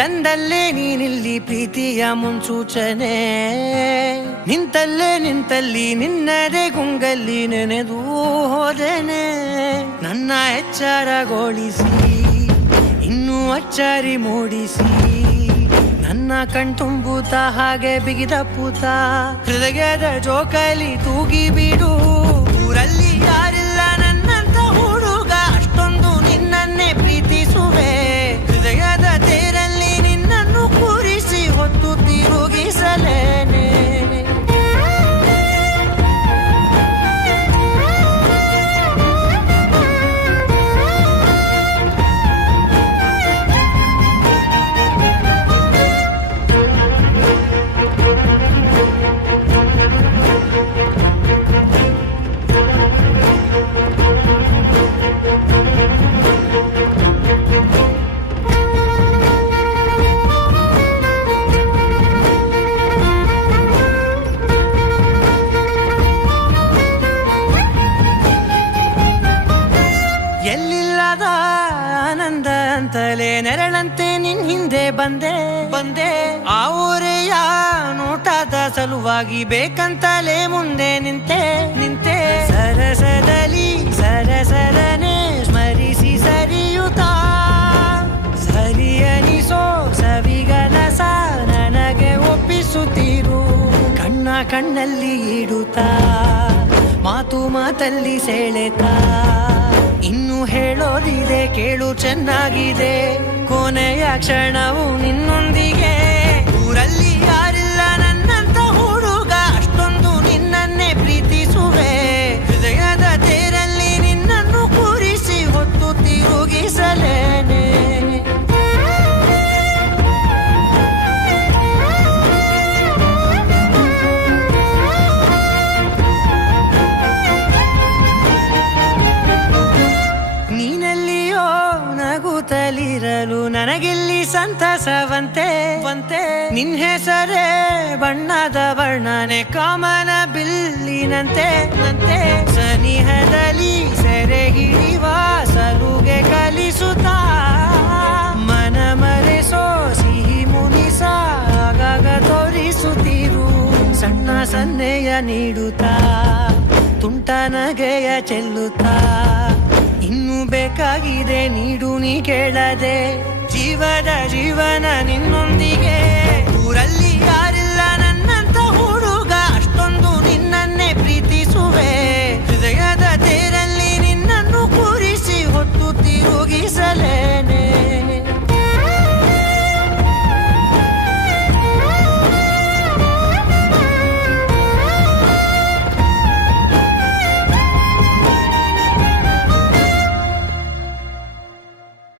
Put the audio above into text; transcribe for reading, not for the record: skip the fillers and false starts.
ತಂದಲ್ಲೇ ನೀನಿಲ್ಲಿ ಪ್ರೀತಿಯ ಮುನ್ಸೂಚನೆ, ನಿಂತಲ್ಲಿ ನಿನ್ನದೇ ಗುಂಗಲ್ಲಿ ನೆನೆದು ಹೋದೆನೆ. ನನ್ನ ಎಚ್ಚರಗೊಳಿಸಿ ಇನ್ನೂ ಅಚ್ಚರಿ ಮೂಡಿಸಿ, ನನ್ನ ಕಣ್ತುಂಬುತ್ತ ಹಾಗೆ ಬಿಗಿದ ಪೂತ ಹೃದಯದ ಜೋಕಾಲಿ ತೂಗಿ ಬಿಡು. ಊರಲ್ಲಿ ಯಾರಿಲ್ಲ ನನ್ನಂತ ಹುಡುಗ, ಅಷ್ಟೊಂದು ನಿನ್ನನ್ನೇ ಪ್ರೀತಿಸುವೆ. ಹೃದಯದ ತೇರಲ್ಲಿ ನಿನ್ನನ್ನು ಕೂರಿಸಿ ಹೊತ್ತು ತಿರುಗಿಸಲೇನೆ. ಎಲ್ಲಿಲ್ಲದ ಆನಂದ ಅಂತಲೇ ನೆರಳಂತೆ ನಿನ್ ಹಿಂದೆ ಬಂದೆ. ಆ ಊರೆಯ ನೋಟದ ಸಲುವಾಗಿ ಬೇಕಂತಲೇ ಮುಂದೆ ನಿಂತೆ. ಸರಸರನೆ ಸ್ಮರಿಸಿ ಸರಿಯುತ್ತಾ, ಸರಿಯನಿಸೋ ಸವಿಗನಸ ನನಗೆ ಒಪ್ಪಿಸುತ್ತೀರು. ಕಣ್ಣಲ್ಲಿ ಇಡುತ್ತಾ, ಮಾತಲ್ಲಿ ಸೆಳೆತಾ, ಇನ್ನು ಹೇಳೋದಿದೆ ಕೇಳು ಚೆನ್ನಾಗಿದೆ. ಕೊನೆಯ ಕ್ಷಣವು ನಿನ್ನೊಂದಿಗೆ. ಊರಲ್ಲಿ ಯಾರಿಲ್ಲ ನನ್ನಂತ ಹುಡುಗ, ಅಷ್ಟೊಂದು ನಿನ್ನನ್ನೇ ಪ್ರೀತಿಸುವೆ. ಹೃದಯದ ತೇರಲ್ಲಿ ನಿನ್ನನ್ನು ಕೂರಿಸಿ ಹೊತ್ತು ತಿರುಗಿಸಲೇನೆ. ನೀನೆಲ್ಲಿಯೋ ನಗುತ್ತಲಿರಲು ನನಗಿಲ್ಲಿ ಸಂತಸವಂತೆ. ನಿನ್ ಹೆಸರೇ ಬಣ್ಣದ ವರ್ಣನೆ ಕಾಮನ ಬಿಲ್ಲಿನಂತೆ. ಸನಿಹದಲ್ಲಿ ಸೆರೆ ಹಿಡಿಯುವ ಸಲುಗೆ ಕಲಿಸುತ್ತಾ, ಮನ ಮರೆಸೋ ಸಿಹಿ ಮುನಿಸ ಆಗಾಗ ತೋರಿಸುತ್ತೀರು. ಸಣ್ಣ ಸನ್ನೆಯ ನೀಡುತ್ತಾ, ತುಂಟ ನಗೆಯ ಚೆಲ್ಲುತ್ತಾ, ಇನ್ನು ಬೇಕಾಗಿದೆ ನೀಡು ನೀ ಕೇಳದೆ. ಜೀವನ ನಿನ್ನೊಂದಿಗೆ.